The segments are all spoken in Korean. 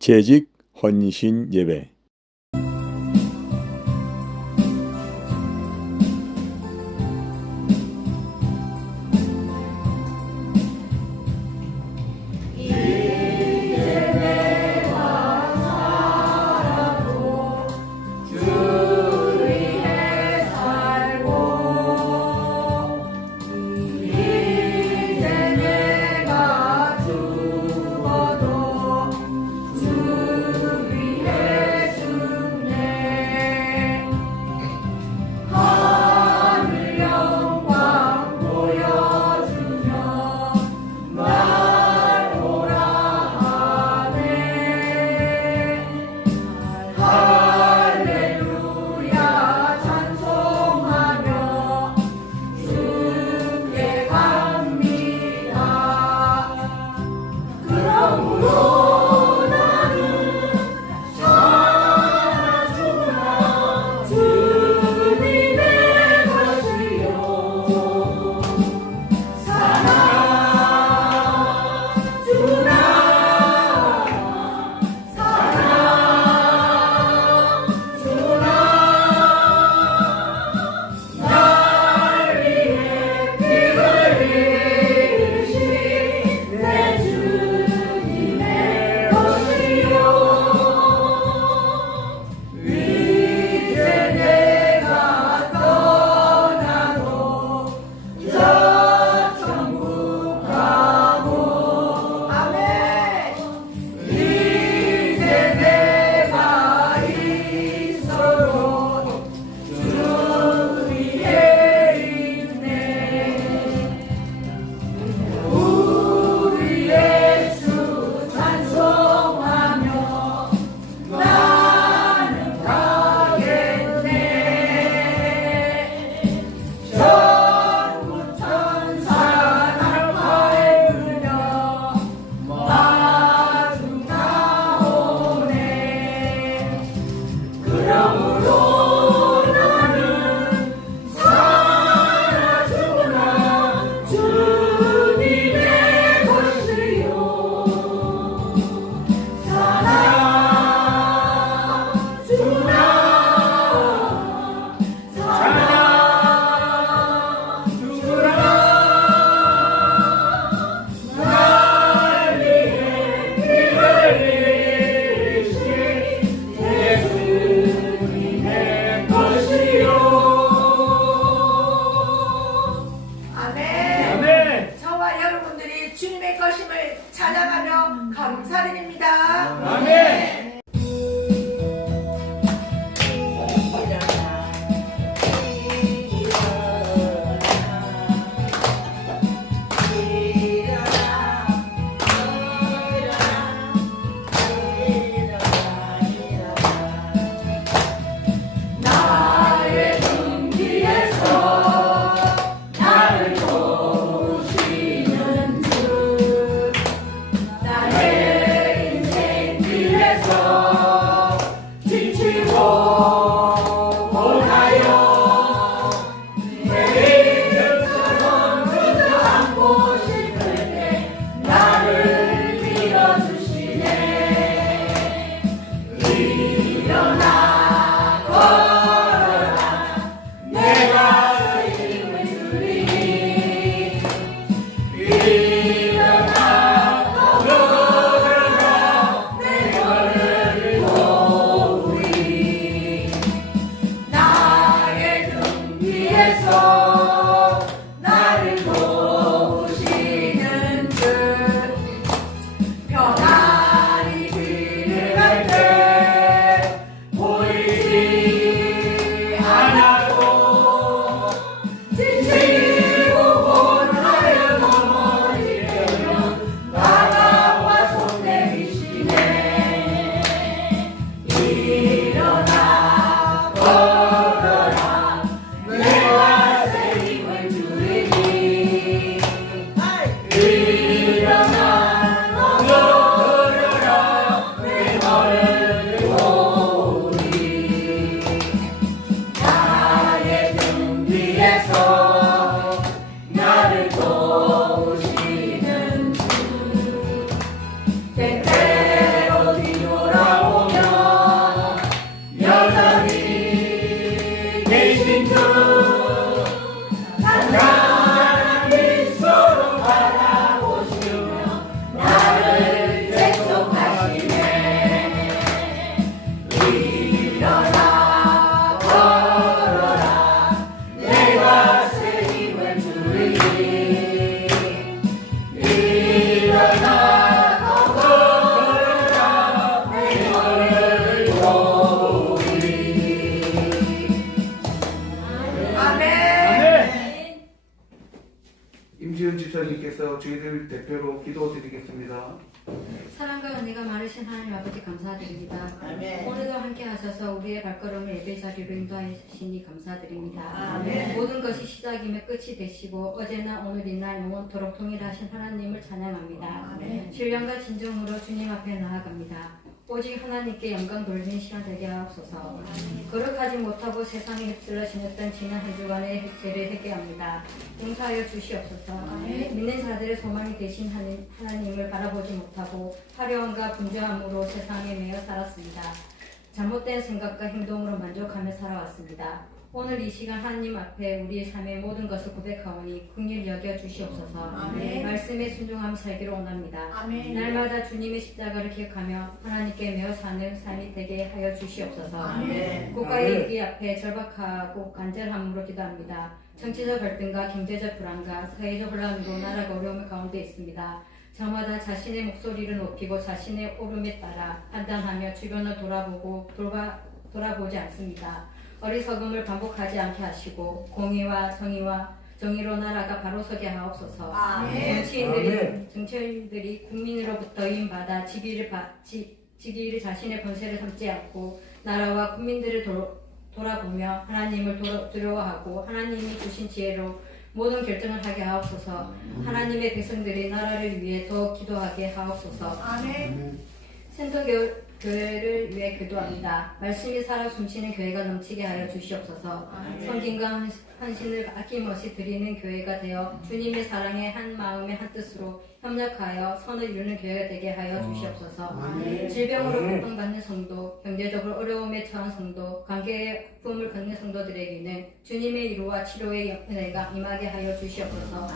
재직 헌신 예배. 저희들 대표로 기도드리겠습니다. 사랑과 은혜가 많으신 하나님 아버지 감사드립니다. 아멘. 오늘도 함께 하셔서 우리의 발걸음을 예배 자리로 인도하시니 감사드립니다. 아멘. 모든 것이 시작이며 끝이 되시고 어제나 오늘이나 영원토록 동일하신 하나님을 찬양합니다. 아멘. 신령과 진정으로 주님 앞에 나아갑니다. 오직 하나님께 영광 돌리는 시간 되게 하옵소서. 거룩하지 못하고 세상에 휩쓸려 지냈던 지난 한 주간의 죄를 회개합니다. 용서하여 주시옵소서. 믿는 자들의 소망이 되신 하나님을 바라보지 못하고 화려함과 분주함으로 세상에 매여 살았습니다. 잘못된 생각과 행동으로 만족하며 살아왔습니다. 오늘 이 시간 하나님 앞에 우리의 삶의 모든 것을 고백하오니 긍휼히 여겨 주시옵소서. 아멘. 말씀에 순종하며 살기를 원합니다. 아멘. 날마다 주님의 십자가를 기억하며 하나님께 매어 사는 삶이 되게 하여 주시옵소서. 아멘. 국가의 위기 앞에 절박하고 간절함으로 기도합니다. 정치적 갈등과 경제적 불안과 사회적 혼란으로 나라가 어려움 가운데 있습니다. 저마다 자신의 목소리를 높이고 자신의 오름에 따라 판단하며 주변을 돌아보지 않습니다. 어리석음을 반복하지 않게 하시고 공의와 정의로 나라가 바로 서게 하옵소서. 아멘. 정치인들이 국민으로부터 위임받아 직위를 자신의 권세를 삼지 않고 나라와 국민들을 돌아보며 하나님을 두려워하고 하나님이 주신 지혜로 모든 결정을 하게 하옵소서. 하나님의 백성들이 나라를 위해 더 기도하게 하옵소서. 아멘. sento교회를 위해 기도합니다. 말씀이 살아 숨쉬는 교회가 넘치게 하여 주시옵소서. 섬김과 헌신을 아낌없이 드리는 교회가 되어 주님의 사랑에 한 마음에 한 뜻으로 협력하여 선을 이루는 교회가 되게 하여 주시옵소서. 질병으로 고통받는 성도, 경제적으로 어려움에 처한 성도, 관계의 아픔을 겪는 성도들에게는 주님의 위로와 치료의 은혜가 임하게 하여 주시옵소서.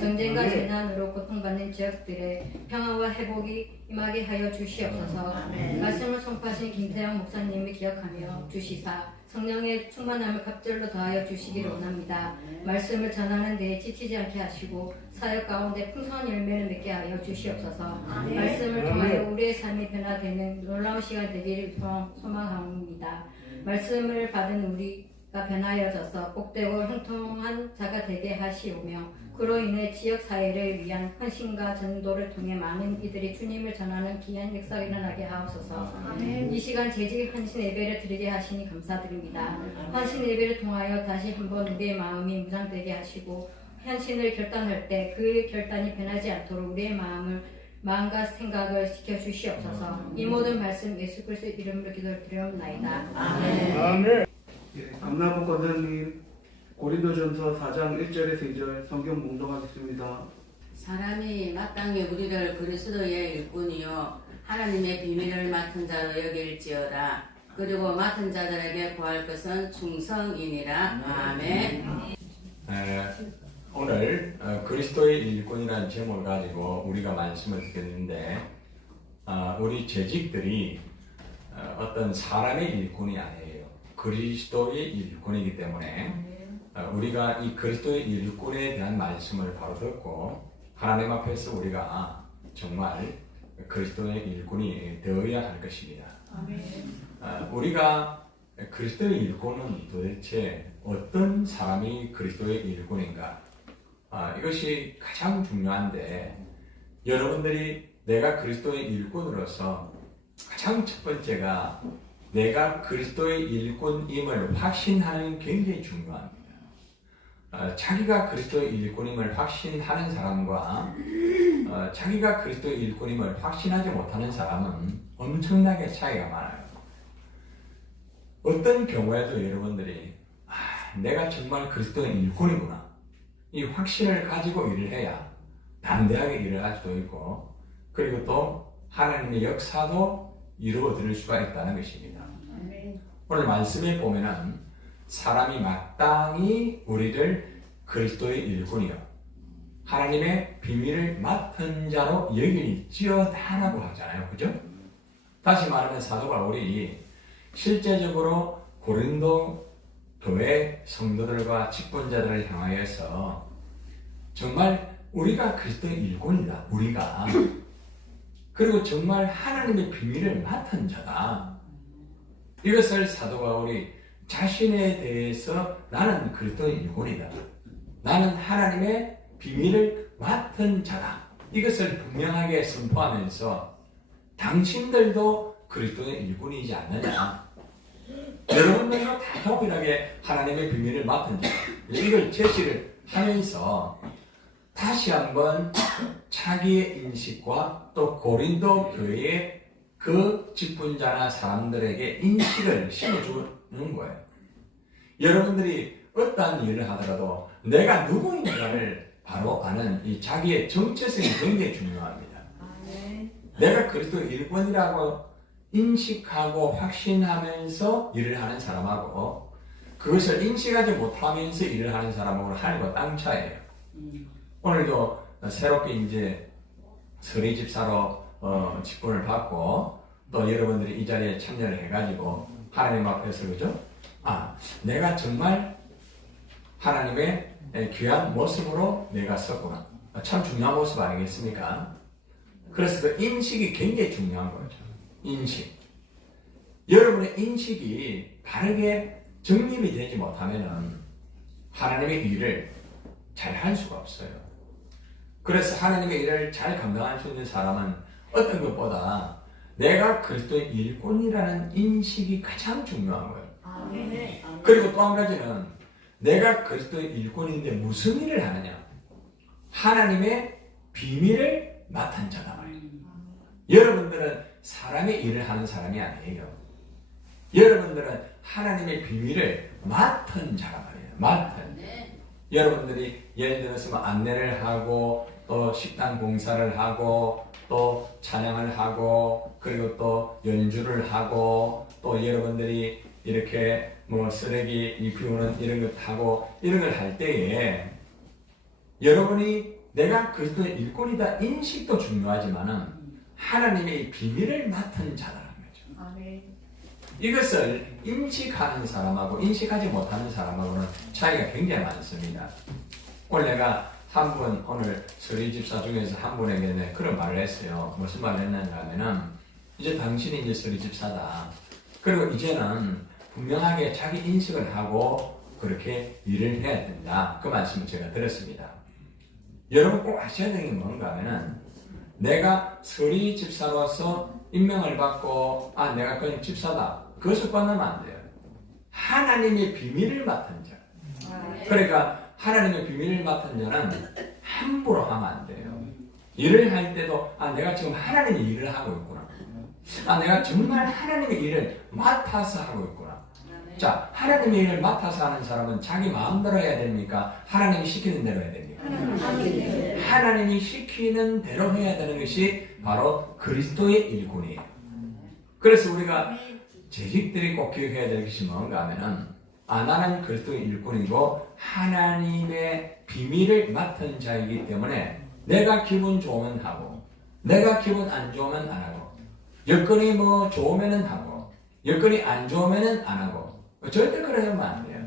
전쟁과 재난으로 고통받는 지역들의 평화와 회복이 임하게 하여 주시옵소서. 말씀을 선포하신 김태영 목사님을 기억하며 주시사 성령의 충만함을 갑절로 더하여 주시기를 원합니다. 말씀을 전하는 데에 지치지 않게 하시고 사역 가운데 풍성한 열매를 맺게 하여 주시옵소서. 말씀을 통하여 우리의 삶이 변화되는 놀라운 시간 되기를 소망합니다. 말씀을 받은 우리가 변하여져서 복되고 형통한 자가 되게 하시오며 그로 인해 지역 사회를 위한 헌신과 전도를 통해 많은 이들이 주님을 전하는 귀한 역사가 일어나게 하옵소서. 이 시간 재직 헌신 예배를 드리게 하시니 감사드립니다. 헌신 예배를 통하여 다시 한번 우리의 마음이 무장되게 하시고 헌신을 결단할 때 그 결단이 변하지 않도록 우리의 마음과 생각을 지켜주시옵소서. 이 모든 말씀 예수 그리스도 이름으로 기도드리옵나이다. 아멘. 감나무 권사님 고린도전서 4장 1절에서 2절 성경 봉독하겠습니다. 사람이 마땅히 우리를 그리스도의 일꾼이요 하나님의 비밀을 맡은 자로 여길지어다. 그리고 맡은 자들에게 구할 것은 충성이니라. 아멘. 오늘 그리스도의 일꾼이라는 제목을 가지고 우리가 말씀을 듣겠는데 우리 재직들이 어떤 사람의 일꾼이 아니에요. 그리스도의 일꾼이기 때문에 우리가 이 그리스도의 일꾼에 대한 말씀을 바로 듣고 하나님 앞에서 우리가 정말 그리스도의 일꾼이 되어야 할 것입니다. 우리가 그리스도의 일꾼은 도대체 어떤 사람이 그리스도의 일꾼인가? 이것이 가장 중요한데 여러분들이 내가 그리스도의 일꾼으로서 가장 첫 번째가 내가 그리스도의 일꾼임을 확신하는 게 굉장히 중요합니다. 자기가 그리스도의 일꾼임을 확신하는 사람과 자기가 그리스도의 일꾼임을 확신하지 못하는 사람은 엄청나게 차이가 많아요. 어떤 경우에도 여러분들이 내가 정말 그리스도의 일꾼이구나 이 확신을 가지고 일을 해야 담대하게 일을 할 수도 있고 그리고 또 하나님의 역사도 이루어질 수가 있다는 것입니다. 오늘 말씀에 보면은 사람이 마땅히 우리를 그리스도의 일꾼이요 하나님의 비밀을 맡은 자로 여길지어다라고 하잖아요. 그죠? 다시 말하면 사도 바울이 실제적으로 고린도 교회 성도들과 직분자들을 향하여서 정말 우리가 그리스도의 일꾼이다. 우리가 그리고 정말 하나님의 비밀을 맡은 자다. 이것을 사도 바울이 자신에 대해서 나는 그리스도의 일꾼이다. 나는 하나님의 비밀을 맡은 자다. 이것을 분명하게 선포하면서 당신들도 그리스도의 일꾼이지 않느냐. 여러분들도 다 동일하게 하나님의 비밀을 맡은 자. 이걸 제시를 하면서 다시 한번 자기의 인식과 또 고린도 교회의 그 직분자나 사람들에게 인식을 심어주는 거예요. 여러분들이 어떠한 일을 하더라도 내가 누구인가를 바로 아는 이 자기의 정체성이 굉장히 중요합니다. 내가 그리스도의 일꾼이라고 인식하고 확신하면서 일을 하는 사람하고 그것을 인식하지 못하면서 일을 하는 사람하고는 하늘과 땅 차이예요. 오늘도 새롭게 이제 서리 집사로 직분을 받고 또 여러분들이 이 자리에 참여를 해가지고 하나님 앞에서 그죠? 내가 정말 하나님의 귀한 모습으로 내가 섰구나. 참 중요한 모습 아니겠습니까? 그래서 그 인식이 굉장히 중요한 거죠. 인식. 여러분의 인식이 바르게 정립이 되지 못하면 하나님의 일을 잘 할 수가 없어요. 그래서 하나님의 일을 잘 감당할 수 있는 사람은 어떤 것보다 내가 그리스도의 일꾼이라는 인식이 가장 중요한 거예요. 그리고 또 한 가지는 내가 그리스도의 일꾼인데 무슨 일을 하느냐? 하나님의 비밀을 맡은 자다 말이에요. 여러분들은 사람의 일을 하는 사람이 아니에요. 여러분들은 하나님의 비밀을 맡은 자란 말이에요. 맡은. 여러분들이 예를 들어서 뭐 안내를 하고 또 식당 봉사를 하고 또 찬양을 하고 그리고 또 연주를 하고 또 여러분들이 이렇게 뭐 쓰레기 비우는 이런 것 하고 이런 걸 할 때에 여러분이 내가 그리스도의 일꾼이다 인식도 중요하지만은 하나님의 비밀을 맡은 자라는 거죠. 이것을 인식하는 사람하고 인식하지 못하는 사람하고는 차이가 굉장히 많습니다. 오늘 내가 오늘 서리 집사 중에서 한 분에게 그런 말을 했어요. 무슨 말을 했는가 하면은 이제 당신이 이제 서리 집사다. 그리고 이제는 분명하게 자기 인식을 하고 그렇게 일을 해야 된다. 그 말씀을 제가 들었습니다. 여러분 꼭 아셔야 되는 게 뭔가 하면은 내가 서리 집사로서 임명을 받고 내가 그냥 집사다. 그것을 꺼내면 안 돼요. 하나님의 비밀을 맡은 자. 그러니까 하나님의 비밀을 맡은 자는 함부로 하면 안 돼요. 일을 할 때도 내가 지금 하나님의 일을 하고 있구나. 내가 정말 하나님의 일을 맡아서 하고 있구나. 자, 하나님의 일을 맡아서 하는 사람은 자기 마음대로 해야 됩니까? 하나님이 시키는 대로 해야 됩니까? 하나님이 시키는 대로 해야 되는 것이 바로 그리스도의 일꾼이에요. 그래서 우리가 재직들이 꼭 기억해야 될 것이 뭔가 하면은 나는 그리스도의 일꾼이고 하나님의 비밀을 맡은 자이기 때문에 내가 기분 좋으면 하고 내가 기분 안 좋으면 안 하고 여건이 뭐 좋으면은 하고 여건이 안 좋으면은 안 하고 절대 그러면 안 돼요.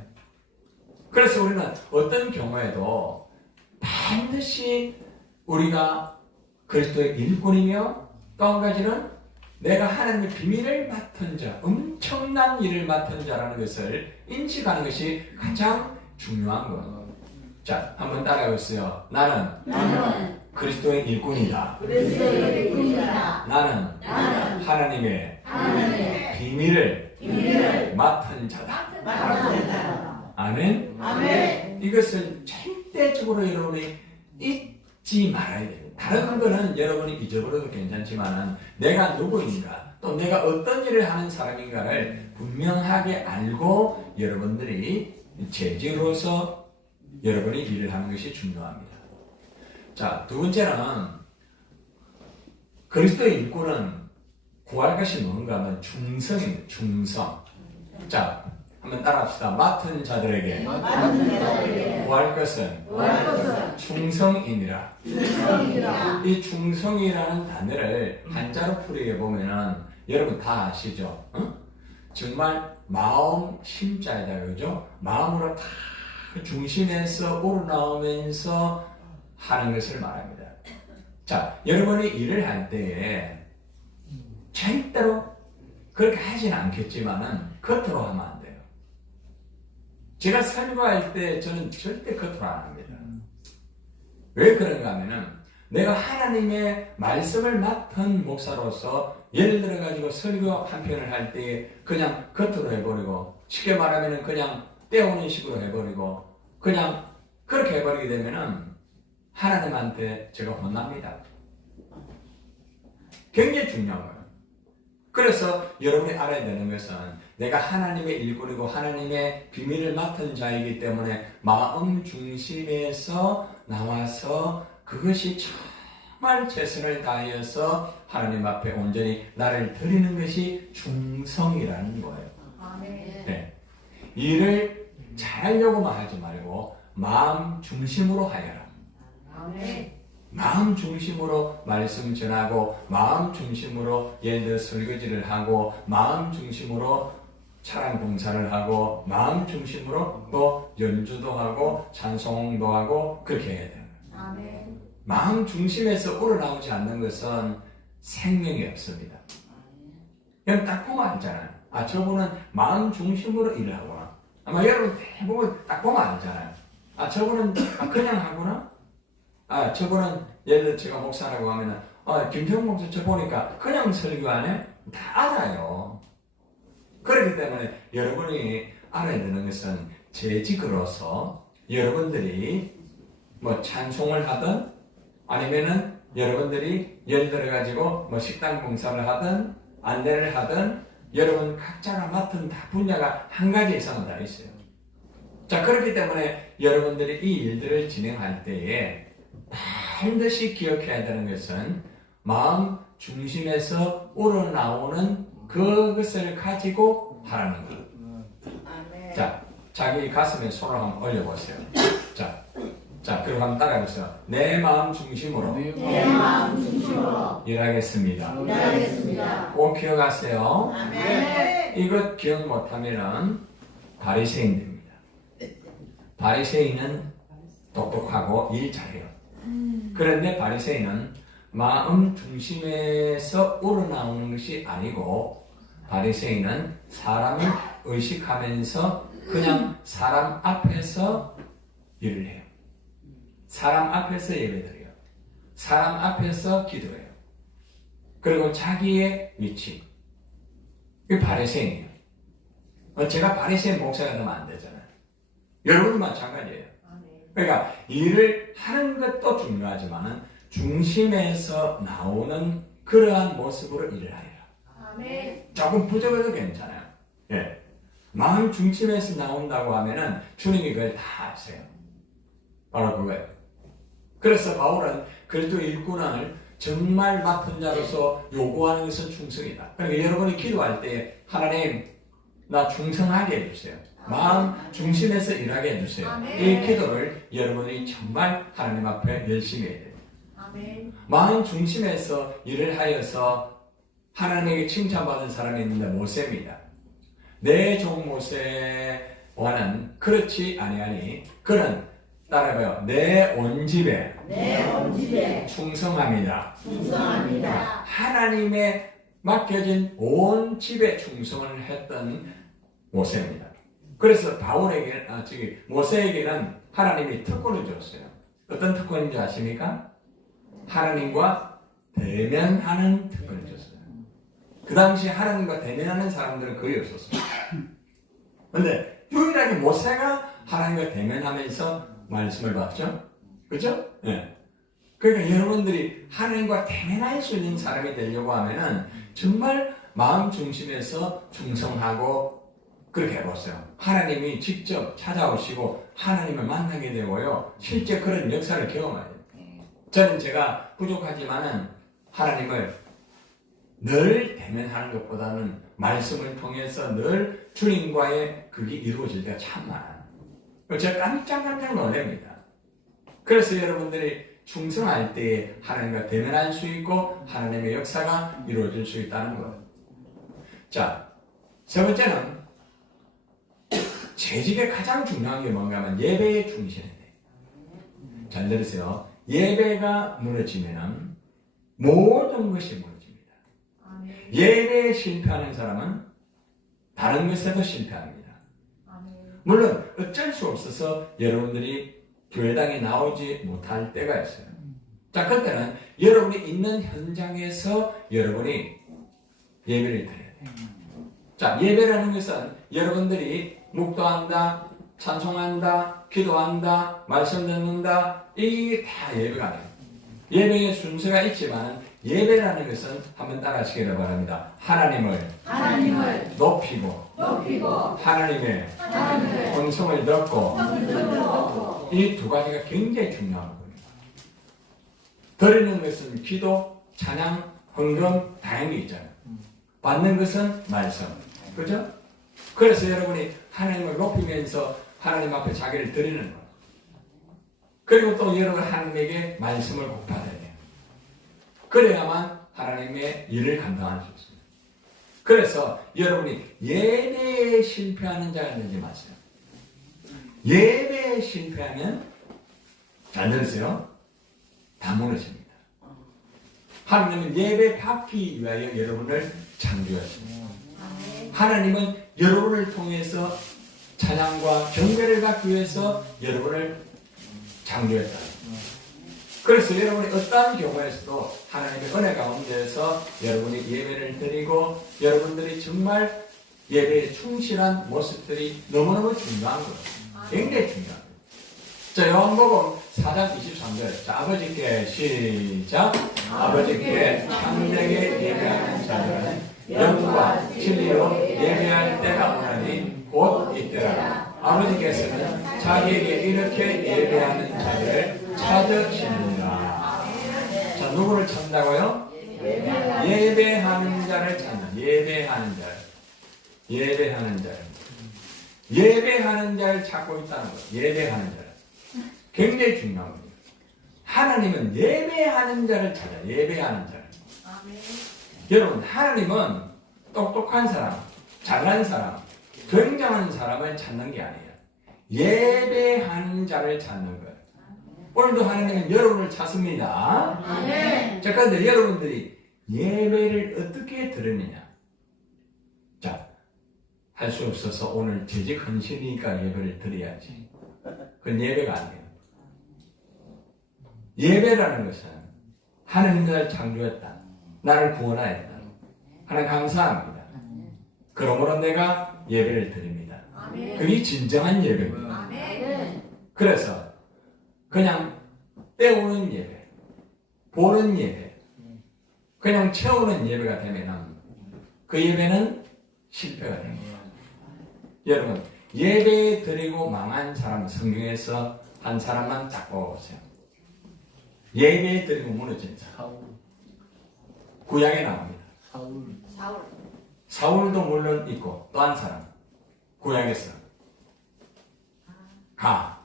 그래서 우리는 어떤 경우에도 반드시 우리가 그리스도의 일꾼이며 또 한 가지는 내가 하나님의 비밀을 맡은 자, 엄청난 일을 맡은 자라는 것을 인식하는 것이 가장 중요한 거예요. 자, 한번 따라해보세요. 나는 그리스도의 일꾼이다. 나는 하나님의 비밀을 맡은 자다. 아멘. 이것을 절대적으로 여러분이 잊지 말아야 돼요. 다른 거는 여러분이 잊어버려도 괜찮지만은 내가 누구인가 또 내가 어떤 일을 하는 사람인가를 분명하게 알고 여러분들이 재직으로서 여러분이 일을 하는 것이 중요합니다. 자, 두 번째는 그리스도의 일꾼은 구할 것이 뭔가 하면 충성입니다. 충성. 자, 한번 따라합시다. 맡은 자들에게 구할 것은 충성이니라. 이 충성이라는 단어를 한자로 풀이해 보면은 여러분 다 아시죠? 정말 마음 심자에다 그죠? 마음으로 다 중심에서 우러나오면서 하는 것을 말합니다. 자, 여러분이 일을 할 때에 절대로 그렇게 하진 않겠지만은 겉으로 하면 안 돼요. 제가 설교할 때 저는 절대 겉으로 안 합니다. 왜 그런가 하면은 내가 하나님의 말씀을 맡은 목사로서 예를 들어가지고 설교 한 편을 할 때 그냥 겉으로 해버리고 쉽게 말하면 그냥 때우는 식으로 해버리고 그냥 그렇게 해버리게 되면은 하나님한테 제가 혼납니다. 굉장히 중요한 거예요. 그래서 여러분이 알아야 되는 것은 내가 하나님의 일꾼이고 하나님의 비밀을 맡은 자이기 때문에 마음 중심에서 나와서 그것이 정말 최선을 다하여서 하나님 앞에 온전히 나를 드리는 것이 충성이라는 거예요. 네. 일을 잘하려고만 하지 말고 마음 중심으로 하여라. 마음 중심으로 말씀 전하고 마음 중심으로 예를 들어 설거지를 하고 마음 중심으로 차량 봉사를 하고 마음 중심으로 또 연주도 하고 찬송도 하고 그렇게 해야 돼요. 마음 중심에서 우러나오지 않는 것은 생명이 없습니다. 그냥 딱 보면 알잖아요. 아, 저분은 마음 중심으로 일을 하구나. 아마 여러분 대부분 딱 보면 알잖아요. 아, 저분은 그냥 하구나. 아, 저분은 예를 들어 제가 목사라고 하면은 김태형 목사 저 보니까 그냥 설교하네? 다 알아요. 그렇기 때문에 여러분이 알아야 되는 것은 재직으로서 여러분들이 뭐 찬송을 하든 아니면은 여러분들이 예를 들어가지고 뭐 식당 봉사를 하든 안내를 하든 여러분 각자가 맡은 다 분야가 한 가지 이상은 다 있어요. 자, 그렇기 때문에 여러분들이 이 일들을 진행할 때에 반드시 기억해야 되는 것은 마음 중심에서 우러나오는 그것을 가지고 하라는 것. 자, 자기 가슴에 손을 한번 올려보세요. 자, 그리고 한번 따라해보세요. 내 마음 중심으로 일하겠습니다. 꼭 기억하세요. 이것 기억 못하면은 바리새인 됩니다. 바리새인은 똑똑하고 일 잘해요. 그런데 바리새인은 마음 중심에서 우러나오는 것이 아니고 바리새인은 사람을 의식하면서 그냥 사람 앞에서 일을 해요. 사람 앞에서 예배드려요. 사람 앞에서 기도해요. 그리고 자기의 위치. 이게 바리새인이에요. 제가 바리새인 목사가 되면 안 되잖아요. 여러분도 마찬가지예요. 그러니까 일을 하는 것도 중요하지만 중심에서 나오는 그러한 모습으로 일을 하여라. 조금 부족해도 괜찮아요. 예. 마음 중심에서 나온다고 하면은 주님이 그걸 다 아세요. 바로 그거예요. 그래서 바울은 그리스도 일꾼을 정말 맡은 자로서 요구하는 것은 충성이다. 그러니까 여러분이 기도할 때 하나님 나 충성하게 해주세요. 마음 중심에서 일하게 해주세요. 이 기도를 여러분이 정말 하나님 앞에 열심히 해야 돼요. 마음 중심에서 일을 하여서 하나님에게 칭찬받은 사람이 있는데 모세입니다. 내 종 모세와는 그렇지 아니하니 그는 따라해봐요. 내 온 집에 충성합니다. 하나님의 맡겨진 온 집에 충성을 했던 모세입니다. 그래서 모세에게는 하나님이 특권을 줬어요. 어떤 특권인지 아십니까? 하나님과 대면하는 특권을 줬어요. 그 당시 하나님과 대면하는 사람들은 거의 없었어요. 그런데 유일하게 모세가 하나님과 대면하면서 말씀을 받죠? 그렇죠? 네. 그러니까 여러분들이 하나님과 대면할 수 있는 사람이 되려고 하면은 정말 마음 중심에서 충성하고 그렇게 해보세요. 하나님이 직접 찾아오시고 하나님을 만나게 되고요. 실제 그런 역사를 경험해요. 저는 제가 부족하지만은 하나님을 늘 대면하는 것보다는 말씀을 통해서 늘 주님과의 그게 이루어질 때가 참 많아요. 제가 깜짝 놀랍니다. 그래서 여러분들이 충성할 때 하나님과 대면할 수 있고 하나님의 역사가 이루어질 수 있다는 것. 자, 세 번째는 재직에 가장 중요한 게 뭔가 하면 예배에 충실해야 돼요. 잘 들으세요. 예배가 무너지면 모든 것이 무너집니다. 예배에 실패하는 사람은 다른 것에도 실패합니다. 물론 어쩔 수 없어서 여러분들이 교회당에 나오지 못할 때가 있어요. 자, 그때는 여러분이 있는 현장에서 여러분이 예배를 드려야 돼요. 자, 예배라는 것은 여러분들이 묵도한다, 찬송한다, 기도한다, 말씀 듣는다, 이게 다 예배가 아니에요. 예배의 순서가 있지만 예배라는 것은 한번 따라하시기를 바랍니다. 하나님을 높이고 하나님의 음성을 듣고 이 두 가지가 굉장히 중요한 겁니다. 드리는 것은 기도, 찬양, 헌금 다양하게 있잖아요. 받는 것은 말씀. 그죠? 그래서 여러분이 하나님을 높이면서 하나님 앞에 자기를 드리는 거예요. 그리고 또 여러분 하나님에게 말씀을 꼭 받아야 돼요. 그래야만 하나님의 일을 감당할 수 있습니다. 그래서 여러분이 예배에 실패하는 자가 되지 마세요. 예배에 실패하면 잘 들으세요. 다 무너집니다. 하나님은 예배 받기 위하여 여러분을 창조했습니다. 하나님은 여러분을 통해서 찬양과 경배를 받기 위해서 여러분을 창조했다. 그래서 여러분이 어떠한 경우에서도 하나님의 은혜 가운데서 여러분이 예배를 드리고 여러분들이 정말 예배에 충실한 모습들이 너무너무 중요한 거예요. 굉장히 중요한 거예요. 자, 요한복음 4장 23절. 자, 아버지께 시작. 아버지께 참되게 예배하는 자들은 영과 진리로 예배할 때가 오나니 곧 이때라. 아버지께서는 자기에게 이렇게 예배하는 자들을 찾으시느니라. 자, 누구를 찾는다고요? 예배하는 자를 찾는. 예배하는 자를. 예배하는 자를. 예배하는 자를 찾고 있다는 거예요. 예배하는 자를. 굉장히 중요한 겁니다. 하나님은 예배하는 자를 찾아요. 예배하는 자를. 여러분, 하나님은 똑똑한 사람, 잘난 사람, 굉장한 사람을 찾는 게 아니에요. 예배하는 자를 찾는 거예요. 오늘도 하나님은 여러분을 찾습니다. 자, 그런데 여러분들이 예배를 어떻게 드리느냐? 자, 할 수 없어서 오늘 재직 헌신이니까 예배를 드려야지. 그건 예배가 아니에요. 예배라는 것은 하나님 나를 창조했다. 나를 구원하였다. 하나님 감사합니다. 그러므로 내가 예배를 드립니다. 그게 진정한 예배입니다. 그래서 그냥 때우는 예배, 보는 예배, 그냥 채우는 예배가 되면 그 예배는 실패가 됩니다. 여러분, 예배 드리고 망한 사람 성경에서 한 사람만 딱 뽑아보세요. 예배 드리고 무너진 사람. 구약에 나옵니다. 사울도 물론 있고 또 한 사람. 구약에서 가.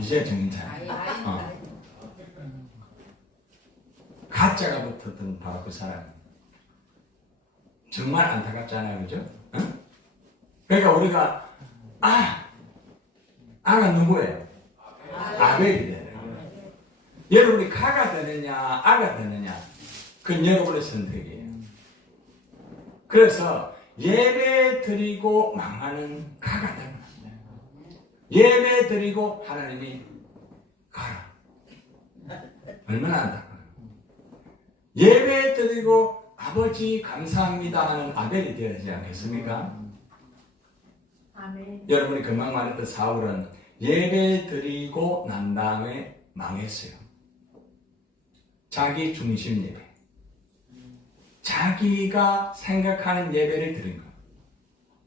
이제 정찰. 가짜가 붙었던 바로 그 사람. 정말 안타깝잖아요, 그죠? 그러니까 우리가 아가 누구예요? 아벨이 되는 거예요. 여러분이 가가 되느냐, 아가 되느냐, 그건 여러분의 선택이에요. 그래서 예배 드리고 망하는 가가 되는 거예요. 예배 드리고 하나님이 가라. 얼마나 안타까워요. 예배 드리고 아버지 감사합니다 하는 아벨이 되어야 되지 않겠습니까? 여러분이 금방 말했던 사울은 예배 드리고 난 다음에 망했어요. 자기 중심 예배. 자기가 생각하는 예배를 드린 거.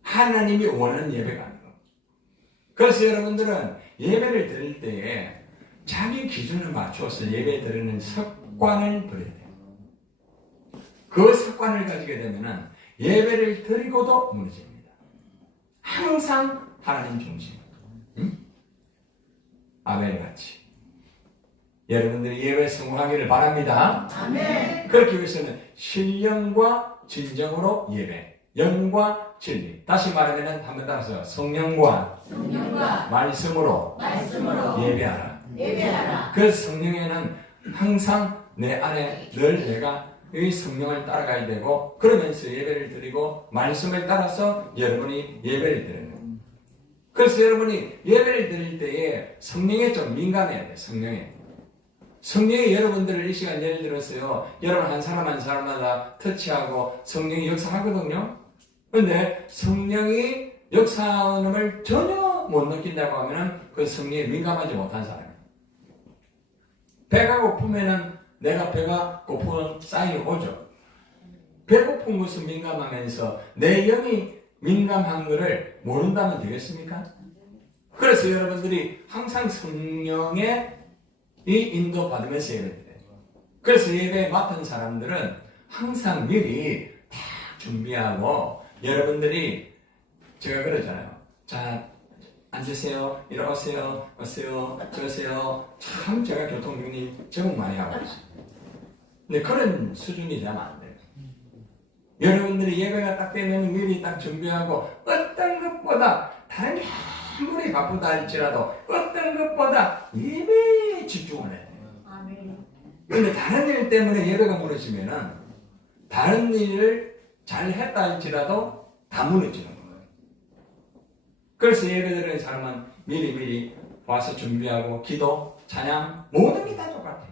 하나님이 원하는 예배가 아니고. 그래서 여러분들은 예배를 드릴 때에 자기 기준을 맞춰서 예배 드리는 습관을 들여야 돼요. 그 습관을 가지게 되면 예배를 드리고도 무너집니다. 항상 하나님 중심. 아멘같이. 여러분들이 예배 성공하기를 바랍니다. 아멘. 그렇기 위해서는 신령과 진정으로 예배, 영과 진리. 다시 말하면 한번 따라서 성령과 말씀으로 예배하라. 그 성령에는 항상 내 안에 늘 내가 이 성령을 따라가야 되고 그러면서 예배를 드리고 말씀을 따라서 여러분이 예배를 드리는 거예요. 그래서 여러분이 예배를 드릴 때에 성령에 좀 민감해야 돼요. 성령이 여러분들을 이 시간 예를 들었어요. 여러분 한 사람 한 사람마다 터치하고 성령이 역사하거든요. 근데 성령이 역사하는 전혀 못 느낀다고 하면은 그 성령에 민감하지 못한 사람이에요. 배가 고프면은 내가 배가 고픈 사인이 오죠. 배고픈 것은 민감하면서 내 영이 민감한 것을 모른다면 되겠습니까? 그래서 여러분들이 항상 성령의 이 인도 받으면서 예배를 드려요. 그래서 예배 맡은 사람들은 항상 미리 다 준비하고 여러분들이 제가 그러잖아요. 자, 앉으세요. 일어나세요. 오세요. 저세요. 참 제가 교통경리 적응 많이 하고 있어요. 근데 그런 수준이 되면 안 돼요. 여러분들이 예배가 딱 되면 미리 딱 준비하고 어떤 것보다 다른 아무리 바쁘다 할지라도 어떤 것보다 예배에 집중을 해야 돼요. 그런데 다른 일 때문에 예배가 무너지면은 다른 일을 잘 했다 할지라도 다 무너지는 거예요. 그래서 예배 드리는 사람은 미리 와서 준비하고 기도, 찬양 모든 게 다 똑같아요.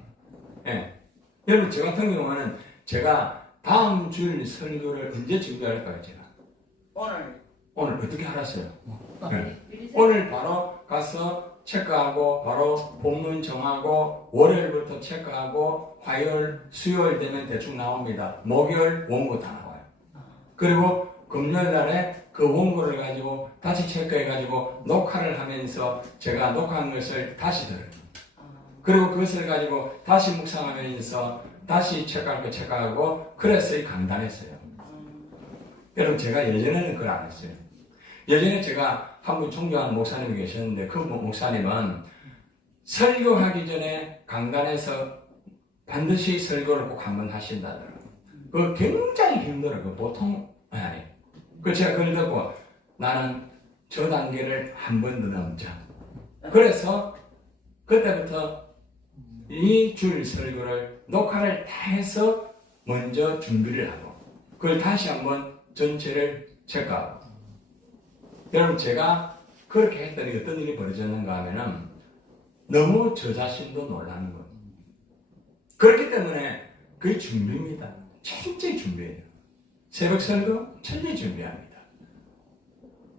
예. 여러분 저 같은 경우는 제가 다음 주일 설교를 언제 준비할까요? 제가 오늘 어떻게 알았어요? 네. 오늘 바로 가서 체크하고 바로 본문 정하고 월요일부터 체크하고 화요일, 수요일 되면 대충 나옵니다. 목요일 원고 다 나와요. 그리고 금요일 날에 그 원고를 가지고 다시 체크해가지고 녹화를 하면서 제가 녹화한 것을 다시 들어요. 그리고 그것을 가지고 다시 묵상하면서 다시 체크할 거 체크하고 그래서 간단했어요. 여러분 제가 예전에는 그걸 안 했어요. 예전에 제가 한 분 존경하는 목사님이 계셨는데 그 목사님은 설교하기 전에 강단에서 반드시 설교를 꼭 한 번 하신다더라고요. 그거 굉장히 힘들어요. 그 보통 아니. 그래서 제가 그걸 듣고 나는 저 단계를 한 번 더 넘자. 그래서 그때부터 이 줄 설교를 녹화를 다 해서 먼저 준비를 하고 그걸 다시 한번 전체를 체크하고 여러분 제가 그렇게 했더니 어떤 일이 벌어졌는가 하면은 너무 저 자신도 놀라는 거예요. 그렇기 때문에 그게 준비입니다. 철저히 준비해요. 새벽 설교 철저히 준비합니다.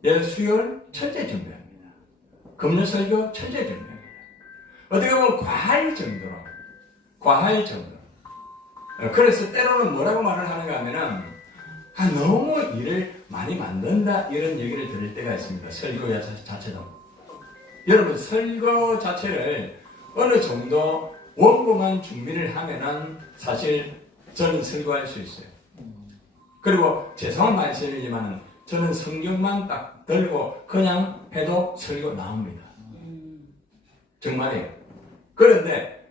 예를 수요일 철저히 준비합니다. 금요 설교 철저히 준비합니다. 어떻게 보면 과할 정도로. 그래서 때로는 뭐라고 말을 하는가 하면은 너무 일을 많이 만든다 이런 얘기를 들을 때가 있습니다. 설교 자체도. 여러분 설교 자체를 어느 정도 원고만 준비를 하면은 사실 저는 설교할 수 있어요. 그리고 죄송한 말씀이지만 저는 성경만 딱 들고 그냥 해도 설교 나옵니다. 정말이에요. 그런데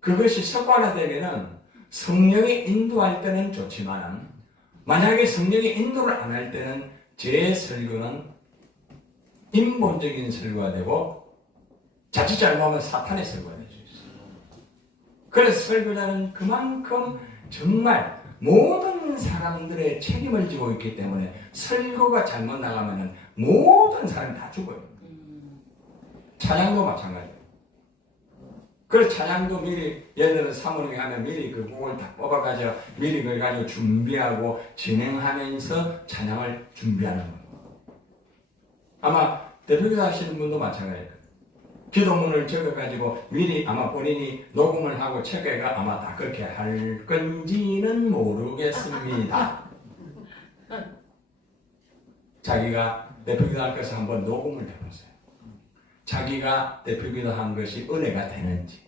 그것이 습관화되면은 성령이 인도할 때는 좋지만 만약에 성령이 인도를 안 할 때는 제 설교는 인본적인 설교가 되고 자칫 잘못하면 사탄의 설교가 될 수 있어요. 그래서 설교자는 그만큼 정말 모든 사람들의 책임을 지고 있기 때문에 설교가 잘못 나가면 모든 사람이 다 죽어요. 찬양도 마찬가지예요. 그래서 찬양도 미리 예를 들어 사모님이 하면 미리 그 곡을 다 뽑아가지고 미리 그걸 가지고 준비하고 진행하면서 찬양을 준비하는 거예요. 아마 대표기도 하시는 분도 마찬가지예요. 기도문을 적어가지고 미리 아마 본인이 녹음을 하고 체크해가 아마 다 그렇게 할 건지는 모르겠습니다. 자기가 대표기도 할 것을 한번 녹음을 해보세요. 자기가 대표기도 한 것이 은혜가 되는지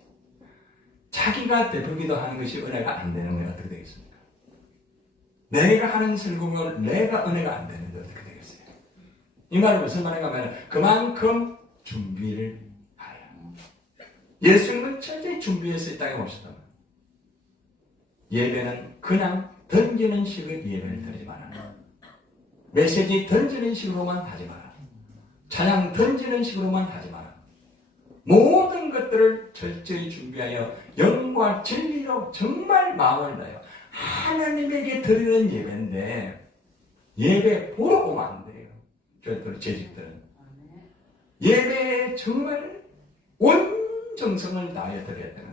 자기가 대표기도 하는 것이 은혜가 안 되는 건 어떻게 되겠습니까? 내가 하는 설교를 내가 은혜가 안 되는데 어떻게 되겠어요? 이 말은 무슨 말인가 하면 그만큼 준비를 해요. 예수님은 철저히 준비해서 이 땅에 오셨단 말이에요. 예배는 그냥 던지는 식의 예배를 드리지 마라. 메시지 던지는 식으로만 하지 마라. 찬양 던지는 식으로만 하지 마라. 모든 것들을 철저히 준비하여 영과 진리로 정말 마음을 다하여 하나님에게 드리는 예배인데 예배 보러 오면 안 돼요. 저희들 재직들은 예배에 정말 온 정성을 다해 드려야 되는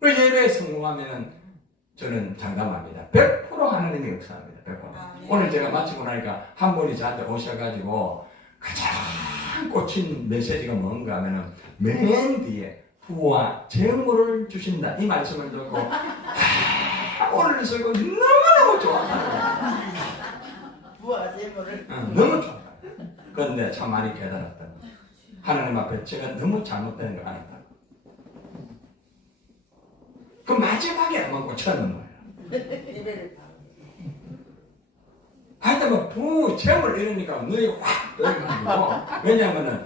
그 예배에 성공하면은 저는 장담합니다. 100% 하나님이 역사합니다. 100%. 오늘 제가 마치고 나니까 한 분이 저한테 오셔가지고 가장 꽂힌 메시지가 뭔가 하면은 맨 뒤에 부와 재물을 주신다 이 말씀을 듣고 오늘 설교 너무너무 좋았다는 거예요. 부와 재물을 너무 좋아요. 그런데 참 많이 깨달았다. 하나님 앞에 제가 너무 잘못된 걸 알았다. 그 마지막에 한번 꽂혔는 거예요. 예배를 하여튼 뭐 부, 재물 이러니까 눈이 확 떠가지고 왜냐면은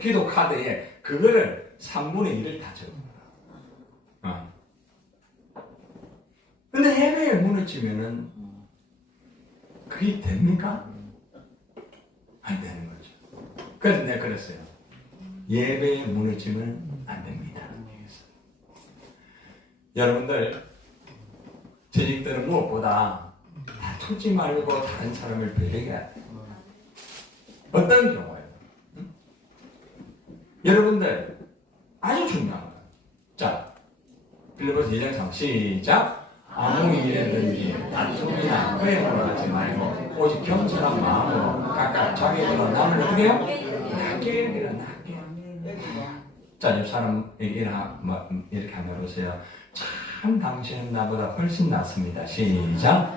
기도 카드에 그거를 3분의 1을 다 적어요. 근데 예배에 무너지면은 그게 됩니까? 안 되는 거죠. 그래서 내가 그랬어요. 예배에 무너지면 안 됩니다. 여러분들 재직들은 무엇보다 다투지 말고 다른 사람을 배려해야 돼요. 어떤 경우에요? 응? 여러분들 아주 중요한 거예요. 자, 빌립보서 2장 3 시작. 아무 일에든지 다툼이나 허영으로 하지 말고 오직 겸손한 마음으로 각각 자기보다 남을 어떻게 해요? 낮게 여기라 낮게. 자, 옆 사람에게 이렇게 한번 해보세요. 참 당신은 나보다 훨씬 낫습니다. 시작.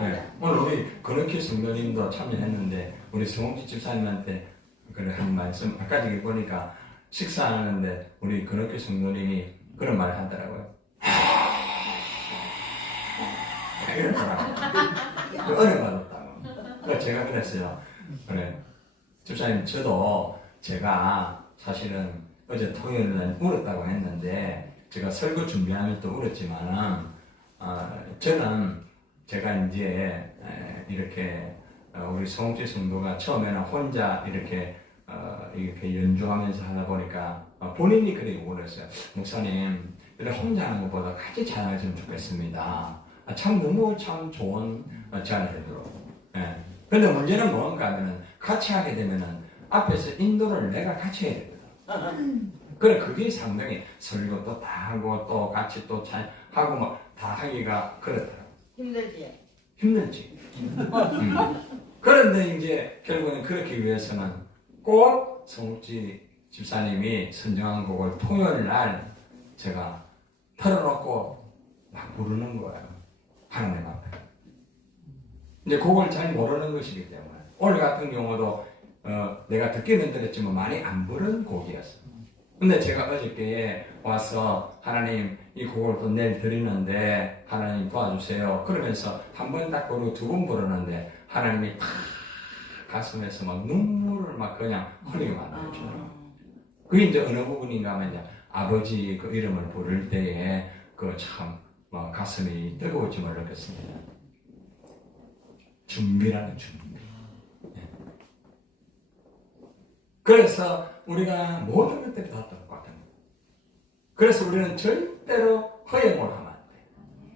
네, 오늘 우리 그렇게 성도님도 참여했는데 우리 성홍지 집사님한테 그래 한 말씀 아까 저기 보니까 식사하는데 우리 그렇게 성도님이 그런 말을 하더라고요. 이러더라고요. 어려워졌다고. 그래서 제가 그랬어요. 그래, 집사님 저도 제가 사실은 어제 토요일날 울었다고 했는데 제가 설교 준비하면서 또 울었지만은 저는 제가 이제 이렇게 우리 성옥지 성도가 처음에는 혼자 이렇게 연주하면서 하다 보니까 본인이 그렇게 원했어요. 목사님, 이렇게 혼자 하는 것보다 같이 찬양했으면 좋겠습니다. 참 너무 참 좋은 찬양이 되더라고요. 근데 문제는 뭔가 하면은 같이 하게 되면은 앞에서 인도를 내가 같이 해야 되거든. 그래, 그게 상당히 설교도 다 하고 또 같이 또 하고 막 다 하기가 그렇더라고요. 힘들지. 힘들지. 그런데 이제 결국은 그렇기 위해서는 꼭 성욱지 집사님이 선정한 곡을 토요일 날 제가 털어놓고 막 부르는 거예요. 하나님 앞에. 이제 곡을 잘 모르는 것이기 때문에 오늘 같은 경우도 내가 듣기는 들었지만 많이 안 부른 곡이었어요. 근데 제가 어저께 와서 하나님 이 곡을 또 내일 드리는데 하나님 도와주세요. 그러면서 한 번 딱 부르고 두 번 부르는데 하나님이 팍 가슴에서 막 눈물을 막 그냥 흘리게 만들어주더라고요. 그게 이제 어느 부분인가 하면 이제 아버지 그 이름을 부를 때에 그 참 가슴이 뜨거워짐을 느꼈습니다. 준비라는 준비. 그래서 우리가 모든 것들이 다 똑같은 거예요. 그래서 우리는 절대로 허영을 하면 안 돼요.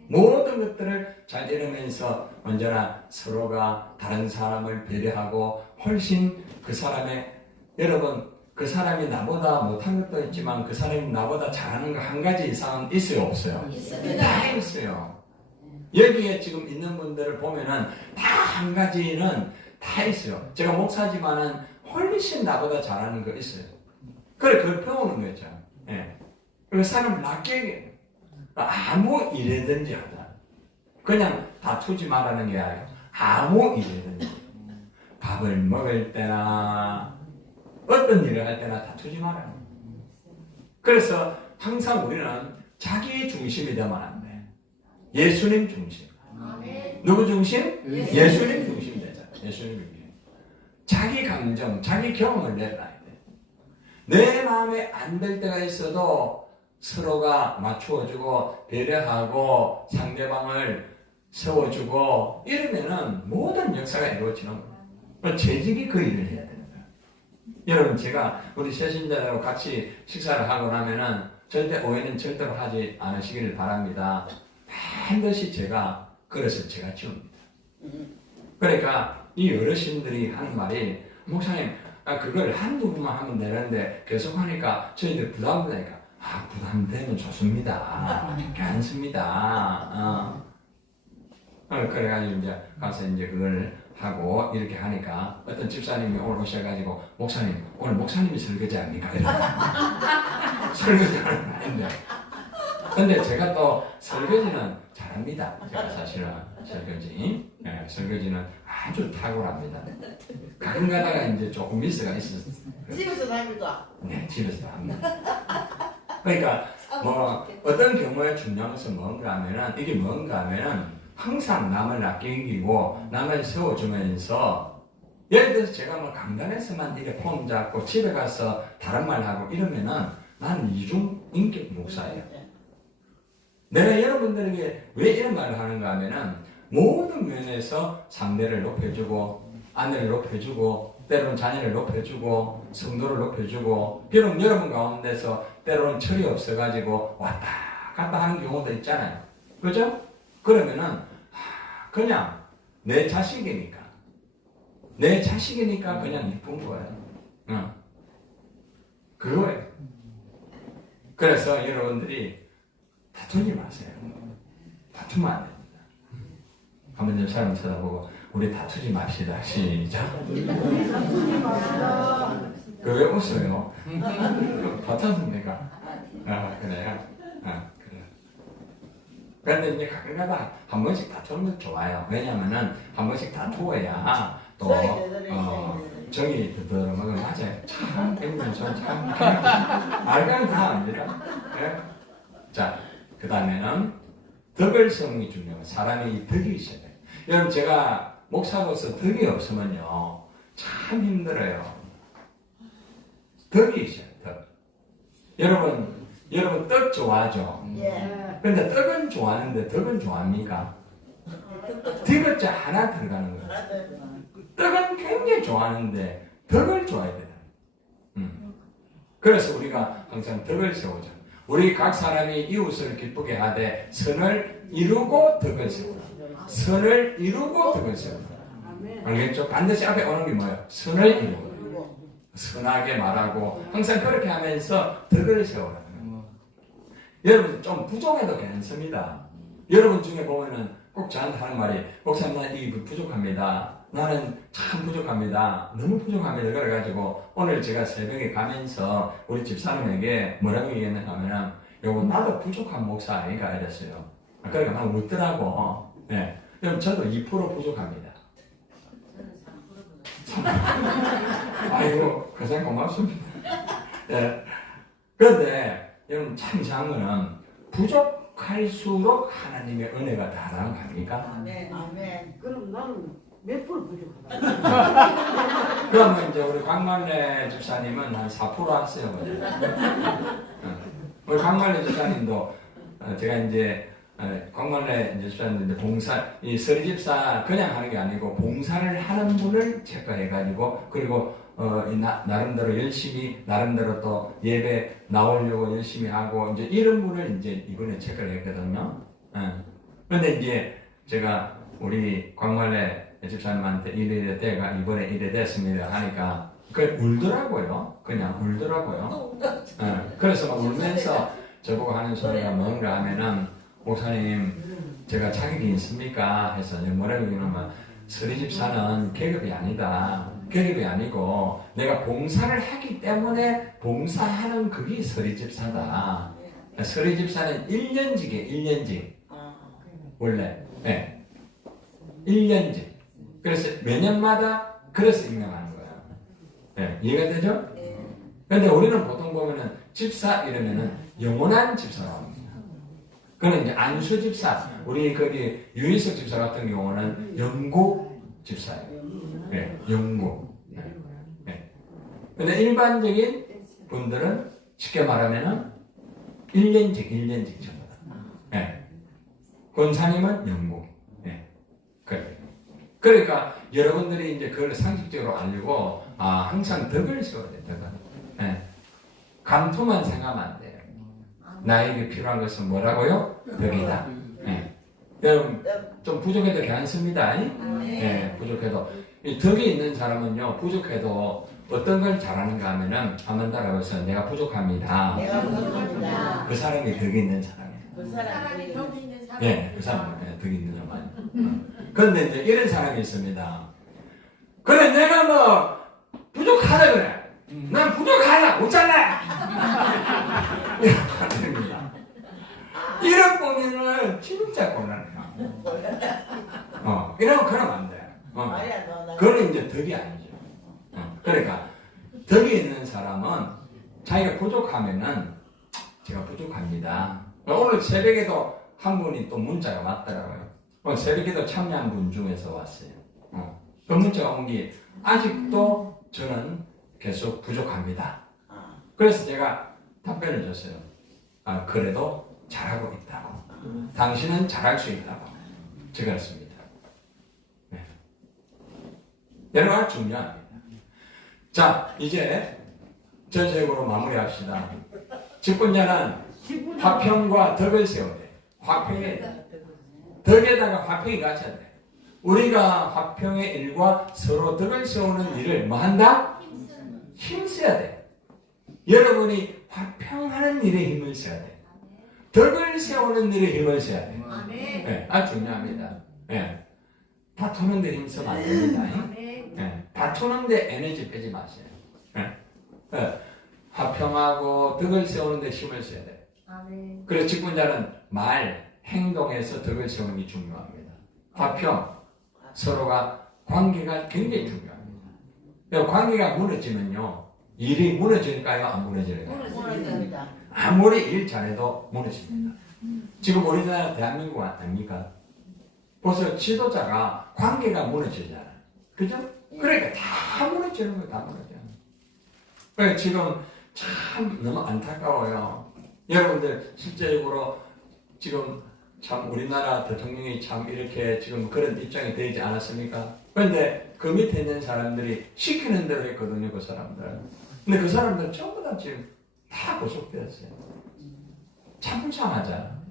모든 것들을 잘 지내면서 언제나 서로가 다른 사람을 배려하고 훨씬 그 사람의, 여러분, 그 사람이 나보다 못한 것도 있지만 그 사람이 나보다 잘하는 거 한 가지 이상은 있어요, 없어요? 다 있어요. 여기에 지금 있는 분들을 보면은 다 한 가지는 다 있어요. 제가 목사지만은 훨씬 나보다 잘하는 거 있어요. 그래, 그걸 배우는 거죠. 예. 그리고 사람을 낮게 얘기해요. 아무 일이든지 하자. 그냥 다투지 말라는 게 아니고 아무 일이든지. 밥을 먹을 때나 어떤 일을 할 때나 다투지 말아요. 그래서 항상 우리는 자기 중심이 되면 안 돼. 예수님 중심. 누구 중심? 예수님 중심 되잖아. 예수님 중심. 자기 감정, 자기 경험을 내놔야 돼. 내 마음에 안 될 때가 있어도 서로가 맞추어주고 배려하고 상대방을 세워주고 이러면은 모든 역사가 이루어지는 거예요. 재직이 그 일을 해야 되는 거예요. 여러분, 제가 우리 새신자들하고 같이 식사를 하고 나면은 절대 오해는 절대로 하지 않으시기를 바랍니다. 반드시 제가 그릇을 제가 치웁니다. 그러니까 이 어르신들이 하는 말이 목사님 그걸 한두 번만 하면 되는데 계속 하니까 저희들 부담되니까 부담되면 좋습니다. 괜찮습니다. 그래가지고 이제 가서 이제 그걸 하고 이렇게 하니까 어떤 집사님이 오늘 오셔가지고 목사님 오늘 목사님이 설거지 합니까? 설거지하는 말인데 근데 제가 또 설거지는 잘합니다. 제가 사실은 설거지는 아주 탁월합니다. 가끔 가다가 이제 조금 미스가 있었어요. 집에서 합니까? 네, 집에서 합니다. 그러니까 뭐 어떤 경우에 중요한 것은 뭔가 하면은 이게 뭔가 하면은 항상 남을 아끼고 남을 세워주면서 예를 들어서 제가 뭐 강단에서만 이렇게 폼 잡고 집에 가서 다른 말 하고 이러면은 나는 이중 인격 목사예요. 내가 여러분들에게 왜 이런 말을 하는가 하면은 모든 면에서 상대를 높여주고 아내를 높여주고 때로는 자녀를 높여주고 성도를 높여주고 비록 여러분 가운데서 때로는 철이 없어가지고 왔다 갔다 하는 경우도 있잖아요. 그죠? 그러면은 그냥 내 자식이니까 그냥 이쁜 거예요. 그거예요. 그래서 여러분들이 다투지 마세요. 다투면 안 됩니다. 한번 좀 사람 쳐다보고 우리 다투지 맙시다. 시작. 그 왜 웃어요? 다투습니까? 그래요? 그래요. 그런데 이제 가끔가다 한 번씩 다투는 건 좋아요. 왜냐면은 한 번씩 다투어야 또 정이 들어가면 맞아요. 참 앵면서 참 말과는 다 압니다. 네? 자, 그 다음에는 덕을성이 중요해요. 사람이 이 덕이 있어야 돼요. 여러분 제가 목사로서 덕이 없으면요 참 힘들어요. 덕이 있어요. 덕. 여러분 떡 좋아하죠? 예. 근데 떡은 좋아하는데 덕은 좋아합니까? 디귿자 하나 들어가는 거예요. 떡은 굉장히 좋아하는데 덕을 좋아해야 돼요. 그래서 우리가 항상 덕을 세우자. 우리 각 사람이 이웃을 기쁘게 하되 선을 이루고 덕을 세우라. 선을 이루고 덕을 세우라. 알겠죠? 반드시 앞에 오는 게 뭐예요? 선을 이루고 선하게 말하고 항상 그렇게 하면서 덕을 세우라. 여러분 좀 부족해도 괜찮습니다. 여러분 중에 보면은 꼭 저한테 하는 말이 목사님 나 이 부족합니다. 나는 참 부족합니다. 너무 부족합니다. 그래가지고 오늘 제가 새벽에 가면서 우리 집사람에게 뭐라고 얘기했는가 하면은 여보 나도 부족한 목사 아닌가 이랬어요. 그러니까 막 웃더라고. 네. 그럼 저도 2% 부족합니다. 아이고 고생 고맙습니다. 네. 그런데 여러분 참 이상한 거는 부족할수록 하나님의 은혜가 다라는 거 아닙니까? 아멘. 그럼 나는 몇 프로 부족하다. 그러면 이제 우리 광만래 집사님은 한 4% 하세요. 우리 광만래 집사님도 제가 이제 광만래 집사님 이제 봉사 이 서리 집사 그냥 하는 게 아니고 봉사를 하는 분을 체크해가지고 그리고 나름대로 열심히 나름대로 또 예배 나오려고 열심히 하고 이제 이런 분을 이제 이번에 체크를 했거든요. 그런데 이제 제가 우리 광만래 집사님한테 이래 때가 이번에 이래 됐습니다 하니까 그 울더라고요. 그냥 울더라고요. 그래서 막 울면서 저보고 하는 소리가 뭔가 하면은 목사님 제가 자격이 있습니까? 해서 뭐라고 얘기하면 서리 집사는 계급이 아니다. 계급이 아니고 내가 봉사를 하기 때문에 봉사하는 그게 서리 집사다. 서리 집사는 1년직이에요. 1년직. 원래. 네. 1년직. 그래서 매년마다 그래서 임명하는 거예요. 네. 이해가 되죠? 근데 우리는 보통 보면은 집사 이러면은 영원한 집사라고 합니다. 그는 이제 안수 집사, 우리 거기 유희석 집사 같은 경우는 영국 집사예요. 네, 영국. 네. 근데 일반적인 분들은 쉽게 말하면은 1년직 전부 다. 네. 권사님은 영국. 네. 그래. 그러니까 여러분들이 이제 그걸 상식적으로 알고 항상 덕을 세워야 돼. 덕을. 네. 감투만 생각하면 안 돼요. 나에게 필요한 것은 뭐라고요? 덕이다. 네. 여러분 좀 부족해도 괜찮습니다. 네. 예, 부족해도 이 덕이 있는 사람은요 부족해도 어떤 걸 잘하는가 하면은 한번 따라해서 내가 부족합니다. 내가 부족합니다. 그 사람이 덕이 있는 사람이에요. 그 사람이 덕 있는 사람. 예, 그 사람 덕이 있는 사람. 그런데 이제 이런 사람이 있습니다. 그래 내가 뭐 부족하다 그래. 난 부족하다 못잘래. 이렇게 안 됩니다. 이런 보면은 진짜 곤란해요. 이러면 그러면 안 돼. 말이 안 나와. 그거는 이제 덕이 아니죠. 그러니까 덕이 있는 사람은 자기가 부족하면은 제가 부족합니다. 오늘 새벽에도 한 분이 또 문자가 왔더라고요. 오늘 새벽에도 참여한 분 중에서 왔어요. 그 문자가 온 게 아직도 저는 계속 부족합니다. 그래서 제가 답변을 줬어요. 그래도 잘하고 있다고. 당신은 잘할 수 있다고. 제가 했습니다. 네. 여러분 아주 중요합니다. 자, 이제 전체적으로 마무리합시다. 집권자는 화평과 덕을 세워야 돼. 화평에 덕에다가 화평이 같이 해야 돼. 우리가 화평의 일과 서로 덕을 세우는 일을 뭐 한다? 힘써야 돼. 여러분이 화평하는 일에 힘을 써야 돼. 덕을 세우는 일에 힘을 써야 돼. 네, 아주 중요합니다. 네. 다투는 데 힘쓰면 안 됩니다. 네. 다투는 데 에너지 빼지 마세요. 네. 네. 화평하고 덕을 세우는 데 힘을 써야 돼. 그래서 직분자는 말, 행동에서 덕을 세우는 게 중요합니다. 화평, 서로가 관계가 굉장히 중요합니다. 관계가 무너지면요, 일이 무너질까요? 안 무너질까요? 무너집니다. 아무리 일 잘해도 무너집니다. 지금 우리나라 대한민국 아닙니까? 벌써 지도자가 관계가 무너지잖아요. 그죠? 그러니까 다 무너지는 거예요. 다 무너져요. 그러니까 지금 참 너무 안타까워요. 여러분들 실제적으로 지금 참 우리나라 대통령이 참 이렇게 지금 그런 입장이 되지 않았습니까? 그런데 그 밑에 있는 사람들이 시키는 대로 했거든요. 그 사람들. 근데 그 사람들 전부 다 지금 다 구속되었어요. 참 불쌍하잖아.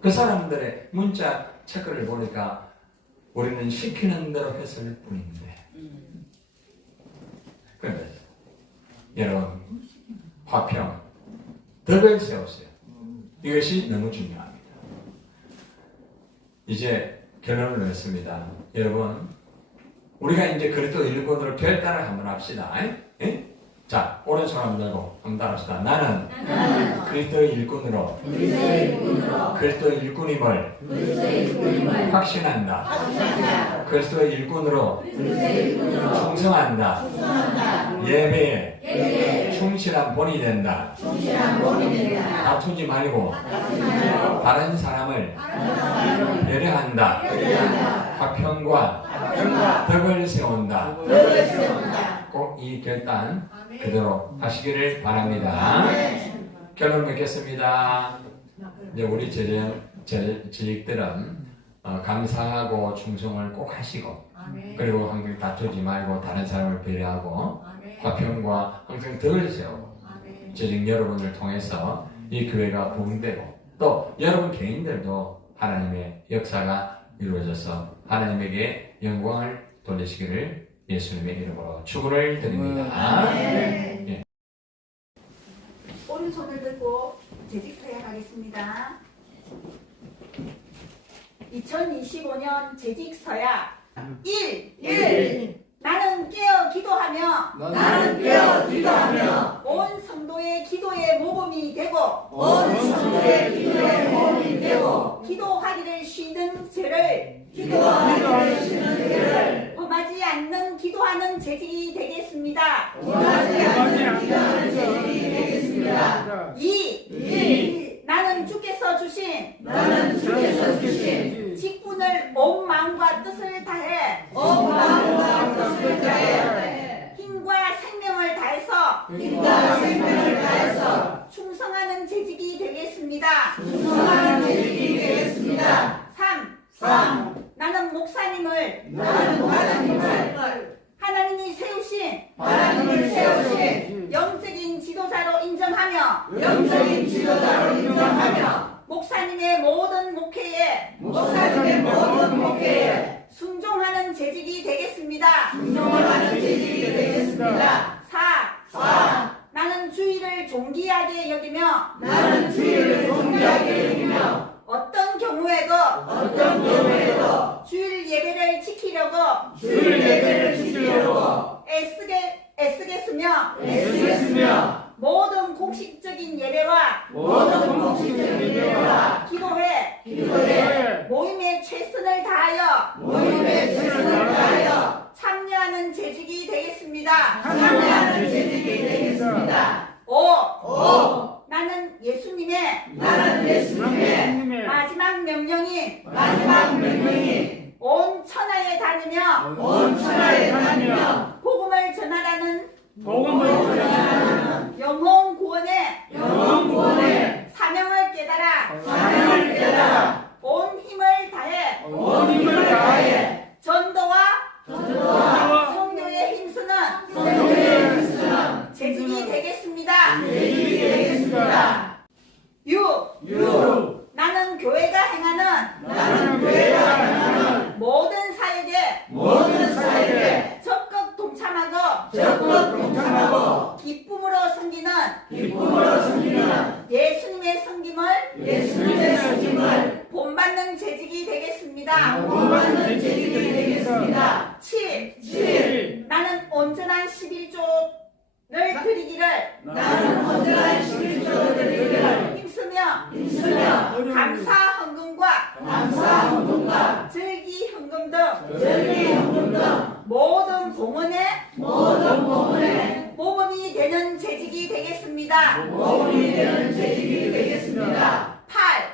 그 사람들의 문자 체크를 보니까 우리는 시키는 대로 했을 뿐인데. 그래서 여러분 화평, 덕을 세우세요. 이것이 너무 중요합니다. 이제 결론을 냈습니다. 여러분 우리가 이제 그리스도 일꾼으로 결단을 한번 합시다. 에? 자, 오른손 한번 들고 한번 따라합시다. 나는 그리스도의 일꾼으로 그리스도의 일꾼임을 확신한다. 그리스도의 일꾼으로 충성한다. 예배에 충실한 본이 된다. 다투지 말고 다른 사람을 배려한다. 화평과 덕을 세운다. 꼭 이 결단 그대로 하시기를 바랍니다. 결론 맺겠습니다. 이제 우리 재직들은 감사하고 충성을 꼭 하시고 그리고 항상 다투지 말고 다른 사람을 배려하고 화평과 항상 덕을 세우고 재직 여러분을 통해서 이 교회가 부흥되고 또 여러분 개인들도 하나님의 역사가 이루어져서 하나님에게 영광을 돌리시기를 예수님의 이름으로 축원을 드립니다. 예. 오른손을 들고 재직서에 가겠습니다. 2025년 재직서야 1. 나는 깨어 기도하며 온 성도의 기도의 모범이 되고 기도하기를 쉬는 죄를 범하지 않는 기도하는 재직이 되겠습니다. 2. 나는 주께서 주신 직분을 온 마음과 뜻을 다해 힘과 생명을 다해서 충성하는 재직이 되겠습니다. 3. 나는 목사님을 하나님이 세우신 영적인 지도자로 인정하며 목사 목사님의 모든 목회에 목사님의 모든 목회에 순종하는 재직이 되겠습니다. 순종하는 재직이 되겠습니다. 4. 나는 주의를 존귀하게 여기며 나는 주의를 존귀하게 여기며 어떤 경우에도 주일 예배를 지키려고 주일 예배를 지키려고 애쓰겠으며 애쓰겠으며 모든 공식적인 예배와 모든 공식적인 예배와 기도회 모임에 최선을 다하여 모임에 최선을 다하여 참여하는 재직이 되겠습니다. 참여하는 재직이 되겠습니다. 5. 나는 예수님의 마지막 명령인 온 천하에 다니며 복음을 전하라는 영혼 구원의 사명을 깨달아 온 힘을 다해 전도와 성교에 힘쓰는 재직이 되겠습니다. 6. 나는 교회가 행하는 모든 사역에 적극 동참하고 기쁨으로 섬기는 예수님의 섬김을 본받는 재직이 되겠습니다. 7. 나는 온전한 11조를 드리기를 힘쓰며 감사 헌금과 절기 헌금 등 모든 봉헌에 모범이 되는 재직이 되겠습니다. 8.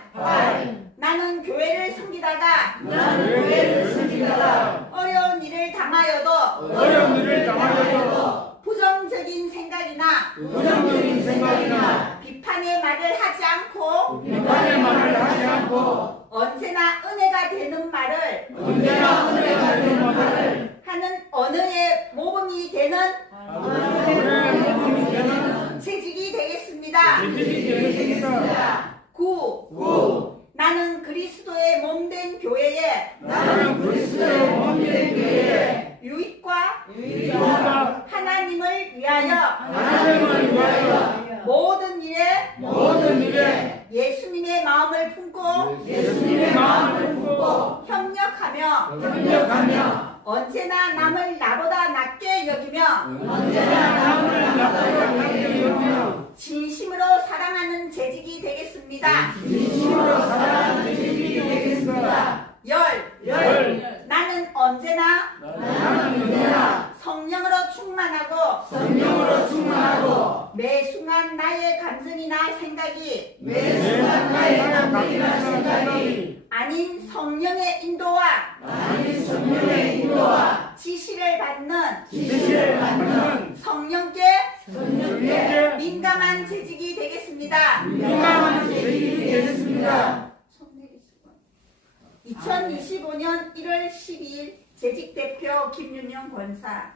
나는 교회를 섬기다가 어려운 일을 당하여도 부정적인 생각이나 비판의 말을 하지 않고 언제나 은혜가 되는 말을 하는 언어의 모범이 되는 재직이 되겠습니다. 9. 나는 그리스도의 몸된 교회에 유익과 하나님을 위하여 모든 일에 예수님의 마음을 품고 협력하며 언제나 남을 나보다 낮게 여기며 진심으로 사랑하는 재직이 되겠습니다. 10. 나는 언제나 성령으로 충만하고 매 순간 나의 감정이나 생각이 아닌 성령의 인도와 지시를 받는 성령께 민감한 재직이 되겠습니다. 2025년 1월 12일 재직대표 김윤영 권사.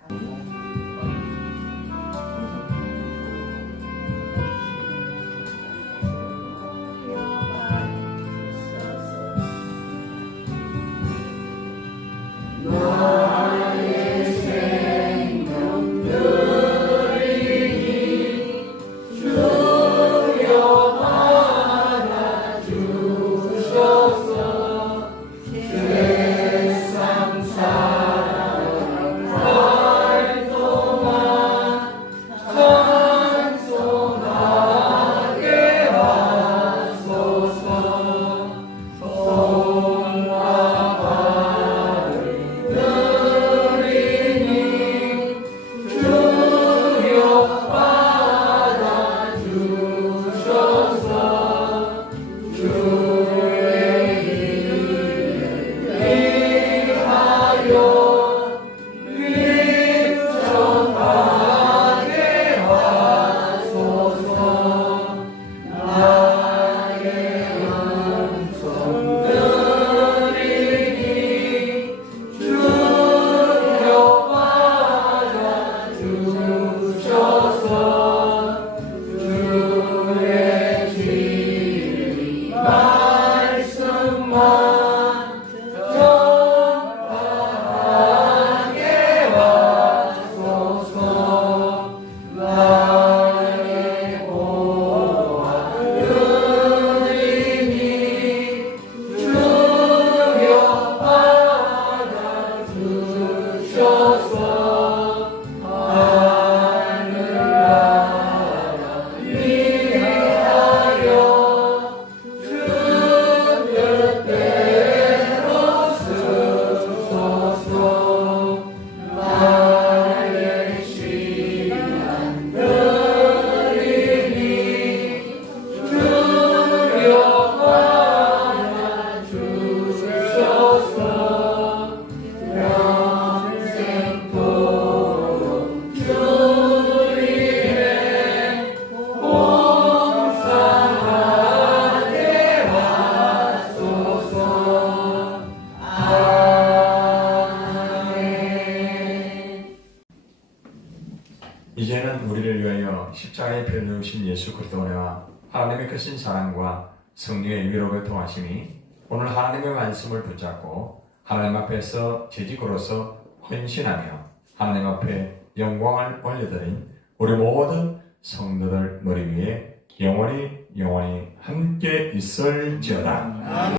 이루신 예수 그리스도의 은혜와 하나님의 크신 사랑과 성령의 위로를 통하심이 오늘 하나님의 말씀을 붙잡고 하나님 앞에서 재직으로서 헌신하며 하나님 앞에 영광을 올려드린 우리 모든 성도들 머리 위에 영원히 함께 있을지어다.